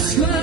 Slash.